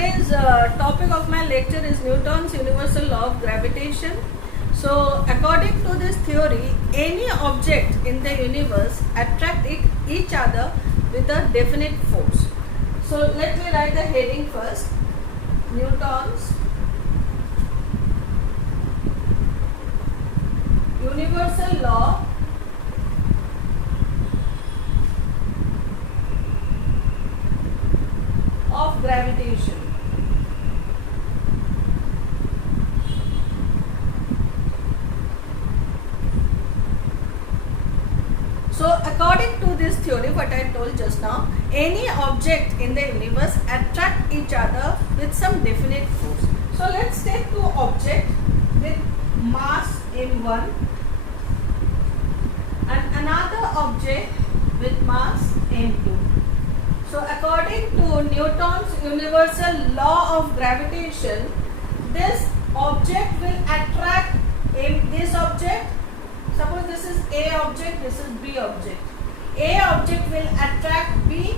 today's topic of my lecture is Newton's universal law of gravitation. So according to this theory, any object in the universe attract each other with a definite force. So let me write the heading first. Newton's universal law of gravitation. So according to this theory, what I told just now, any object in the universe attract each other with some definite force. So let's take two objects with mass m1 and another object with mass m2. So according to Newton's universal law of gravitation, this object will attract this object. Suppose this is A object, this is B object. A object will attract B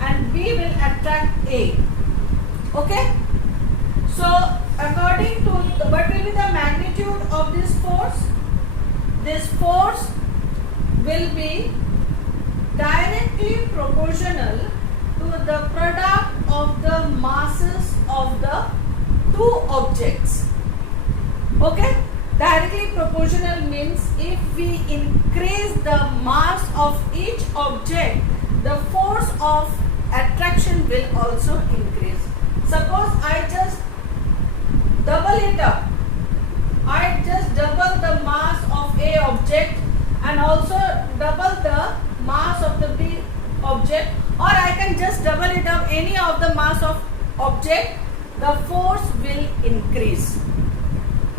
and B will attract A. Okay? So according to what will be the magnitude of this force? This force will be directly proportional to the product of the masses of the two objects. Okay? Directly proportional means if we increase the mass of each object, the force of attraction will also increase. Suppose I just double it up. I just double the mass of A object and also double the mass of the B object, or I can just double it up any of the mass of object, the force will increase.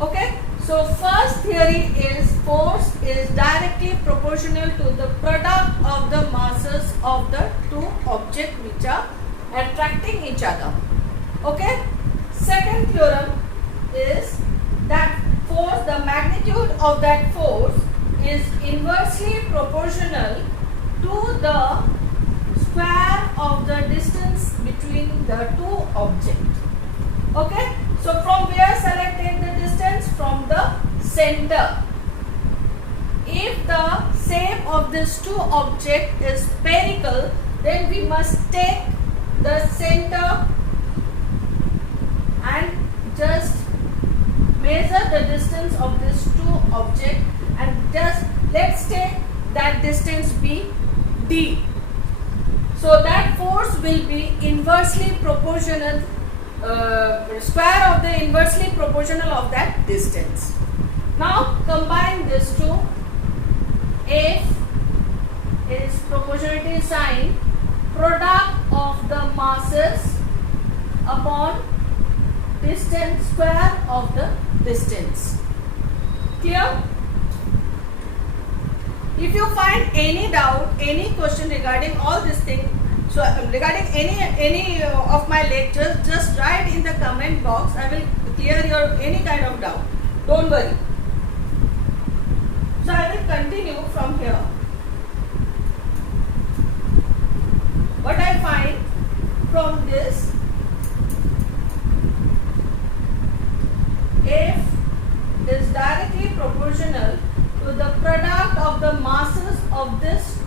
Okay? So first theory is force is directly proportional to the product of the masses of the two objects which are attracting each other. Okay? Second theorem is that force, the magnitude of that force is inversely proportional to the square of the distance between the two objects. Okay? So from where select the distance? From the center. If the shape of this two object is spherical, then we must take the center and just measure the distance of this two object and just let's take that distance be d. So that force will be inversely proportional, square of the inversely proportional of that distance. Now combine these two. F is proportionality sign, product of the masses upon distance, square of the distance. Clear? If you find any doubt, any question regarding all this thing, so regarding any of my lectures, just write in the comment box. I will clear your any kind of doubt. Don't worry. So I will continue from here. What I find from this, F is directly proportional to the product of the masses of this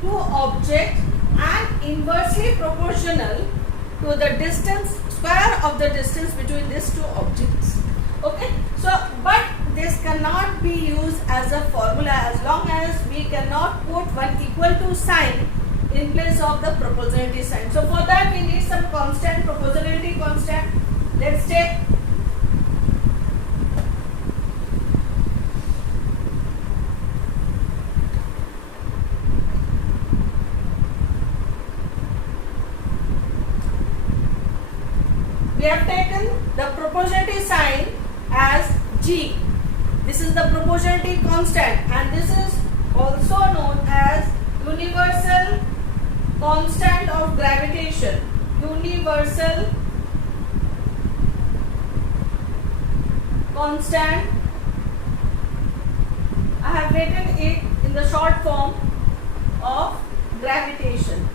two objects and inversely proportional to the distance, square of the distance between these two objects. Okay? So, but this cannot be used as a formula as long as we cannot put one equal to sign in place of the proportionality sign. So, for that we need some constant, proportionality constant. Let's take we have taken the proportionality sign as G. This is the proportionality constant and this is also known as universal constant of gravitation. Universal constant. I have written it in the short form of gravitation.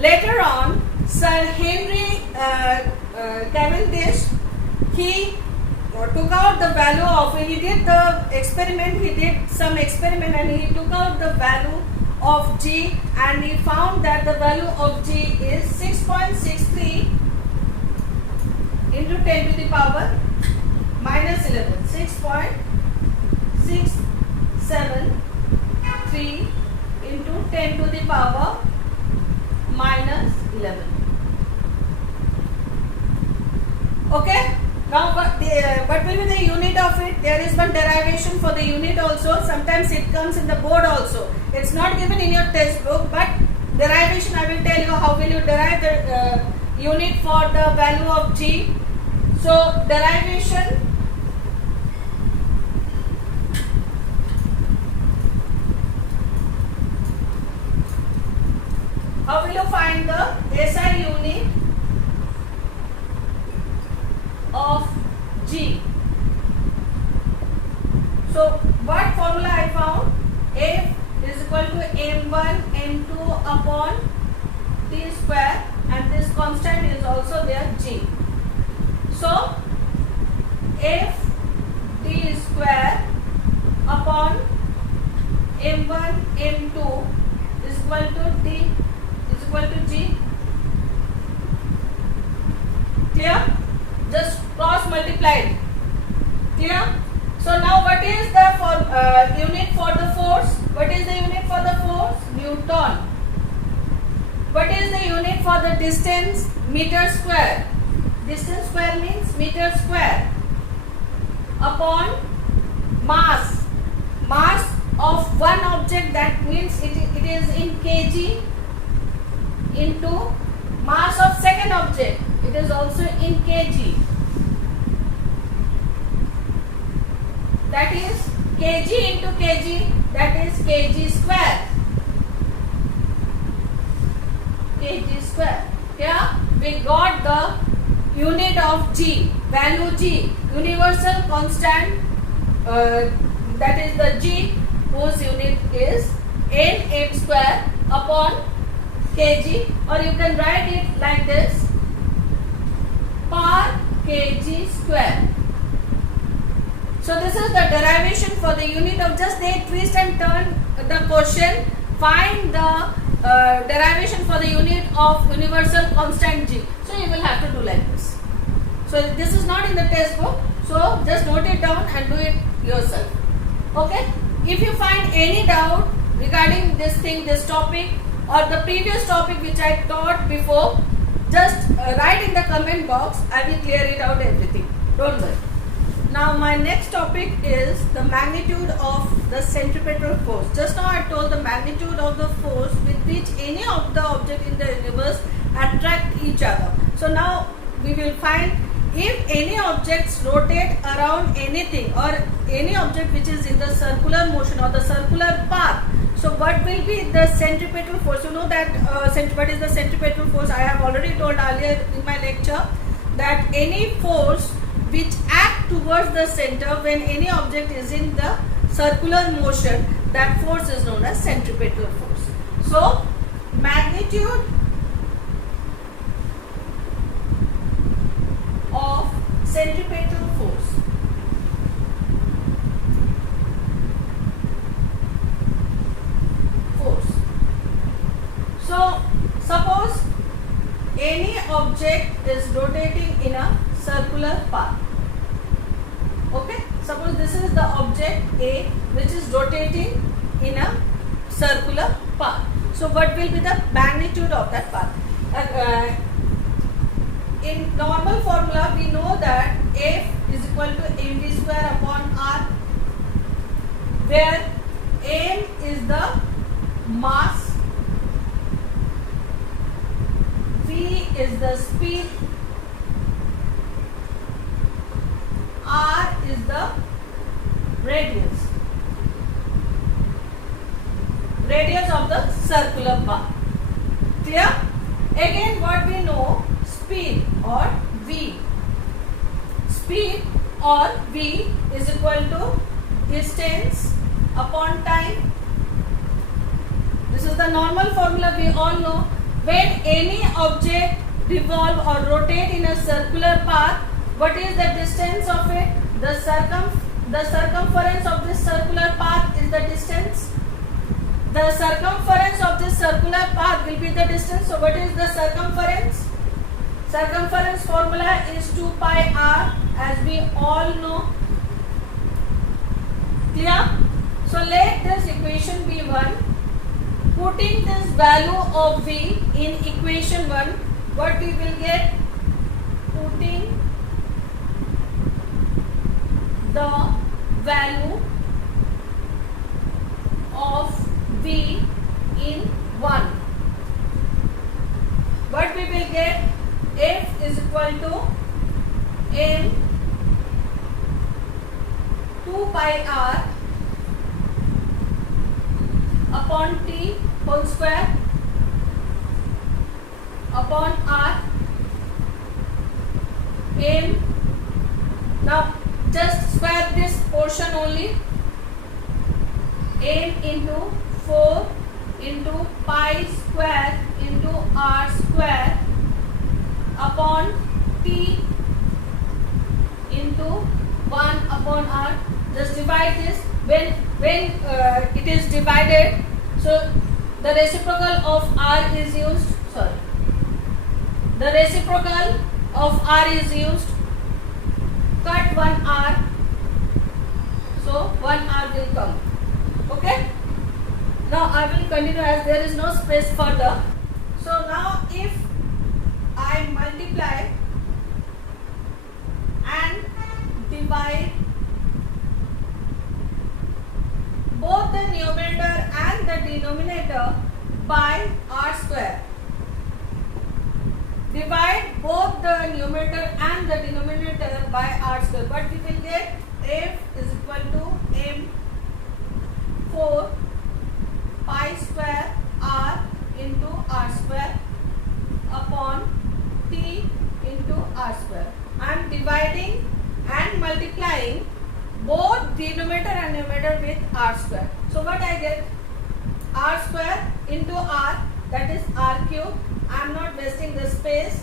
Later on, Sir Henry Cavendish, he took out the value of, he did some experiment and he took out the value of G, and he found that the value of G is 6.63 into 10 to the power minus 11. 6.673 into 10 to the power minus 11. Okay. Now what will be the unit of it? There is one derivation for the unit also. Sometimes it comes in the board also. It's not given in your textbook, but derivation I will tell you how will you derive the unit for the value of G. So derivation, how will you find the SI unit of G? So what formula I found? F is equal to m1 m2 upon t square, and this constant is also there, G. So f t square upon m1 m2 is equal to t is equal to G. Clear? Just cross multiplied. Clear? So now what is the unit for the force? What is the unit for the force? Newton. What is the unit for the distance? Meter square. Distance square means meter square upon mass. Mass of one object, that means it is in kg, into mass of second object, it is also in kg. That is kg into kg, that is kg square. Kg square. Here we got the unit of G, value G, universal constant, that is the G, whose unit is Nm square upon kg, or you can write it like this, per kg square. So this is the derivation for the unit of, just they twist and turn the question, find the derivation for the unit of universal constant G. So you will have to do like this. So this is not in the textbook, so just note it down and do it yourself. Okay. If you find any doubt regarding this thing, this topic or the previous topic which I taught before, just write in the comment box. I will clear it out everything. Don't worry. Now my next topic is the magnitude of the centripetal force. Just now I told the magnitude of the force with which any of the object in the universe attract each other. So now we will find if any objects rotate around anything, or any object which is in the circular motion or the circular path. So what will be the centripetal force? You know that what is the centripetal force? I have already told earlier in my lecture that any force which act towards the center when any object is in the circular motion, that force is known as centripetal force. So magnitude of centripetal force. So suppose any object is rotating in a circular path. Okay, suppose this is the object A which is rotating in a circular path. So what will be the magnitude of that path? In normal formula we know that F is equal to mv square upon r, where m is the mass, v is the speed, r is the radius of the circular path. Clear? Again what we know, speed or v. Speed or v is equal to distance upon time. This is the normal formula we all know. when any object revolve or rotate in a circular path, what is the distance of it? The circumference of this circular path is the distance. The circumference of this circular path will be the distance. So what is the circumference? Circumference formula is 2 pi r, as we all know. Clear? So let this equation be 1. Putting this value of v in equation 1, what we will get? Putting the value of v in 1, what we will get? F is equal to m 2 pi r upon t whole square upon r m. Now just square this portion only. M into 4 into pi square into r square upon t into 1 upon r. Just divide this. When it is divided, so the reciprocal of r is used. Sorry, the reciprocal of r is used. Cut 1 r, so 1 r will come. Okay. Now I will continue as there is no space further. So now if I multiply and divide both the numerator and the denominator by r square. Divide both the numerator and the denominator by r square. What we will get? F is equal to m 4 pi square r into r square upon t into r square. I am dividing and multiplying both denominator and numerator with r square. So what I get? R square into r, that is r cube. I am not wasting the space,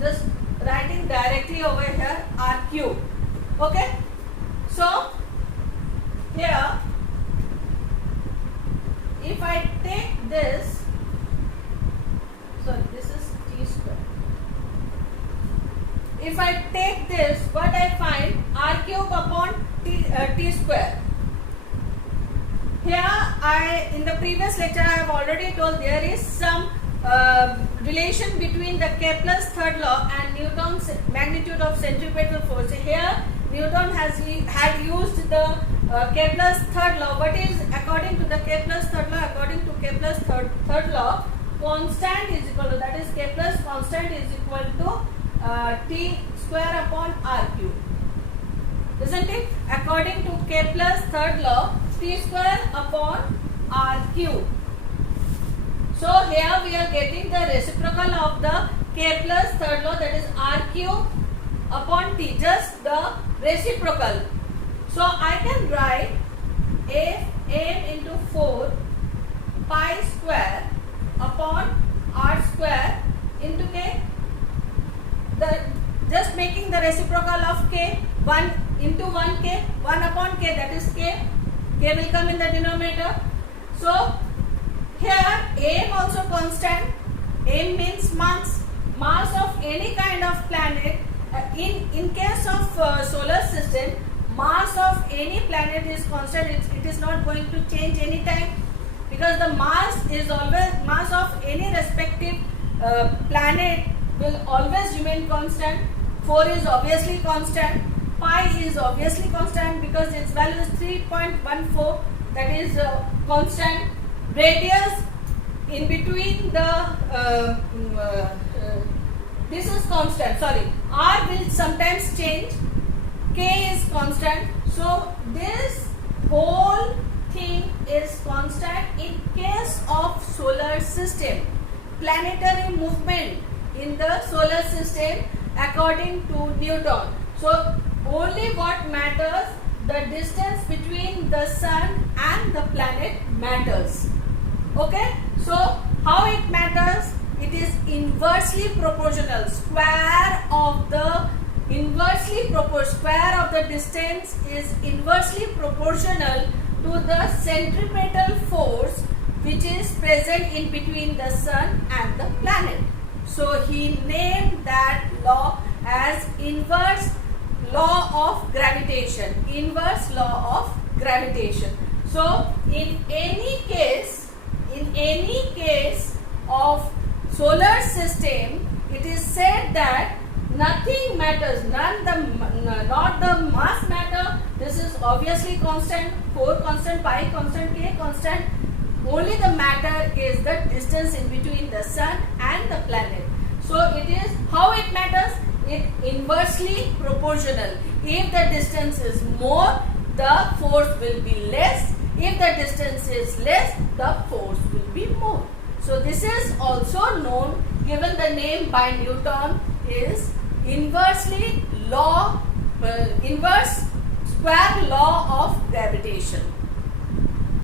just writing directly over here r cube. Okay. So here if I take this, sorry, this is t square. If I take this, what I find? R cube upon t square. Here in the previous lecture I have already told there is some relation between the Kepler's third law and Newton's magnitude of centripetal force. Here Newton had used the Kepler's third law. What is according to the Kepler's third law? According to Kepler's third law, constant is equal to, that is Kepler's constant is equal to t square upon r cube. Isn't it? According to Kepler's third law, t square upon r cube. So here we are getting the reciprocal of the Kepler's third law, that is r cube upon t, just the reciprocal. So I can write f m into 4 pi square upon r square into k. Just making the reciprocal of k, 1 into 1k, 1 upon k, that is k. K will come in the denominator. So here m also constant. M means mass of any kind of planet. In case of solar system, mass of any planet is constant. It is not going to change any time, because the mass of any respective planet will always remain constant. 4 is obviously constant. Pi is obviously constant because its value is 3.14, that is constant. Radius in between the this is constant. Sorry, r will sometimes change. K is constant. So this whole thing is constant in case of solar system. Planetary movement in the solar system according to Newton. So only what matters, the distance between the sun and the planet matters. Okay. So how it matters? it is inversely proportional. Square of the distance is inversely proportional to the centripetal force which is present in between the sun and the planet. So he named that law as inverse law of gravitation. Inverse law of gravitation. So in any case of solar system, it is said that nothing matters, not the mass matter. This is obviously constant, 4 constant, pi constant, k constant. Only the matter is the distance in between the sun and the planet. So it is, how it matters? It inversely proportional. If the distance is more, the force will be less. If the distance is less, the force will be more. So this is also known, given the name by Newton, is inverse square law of gravitation.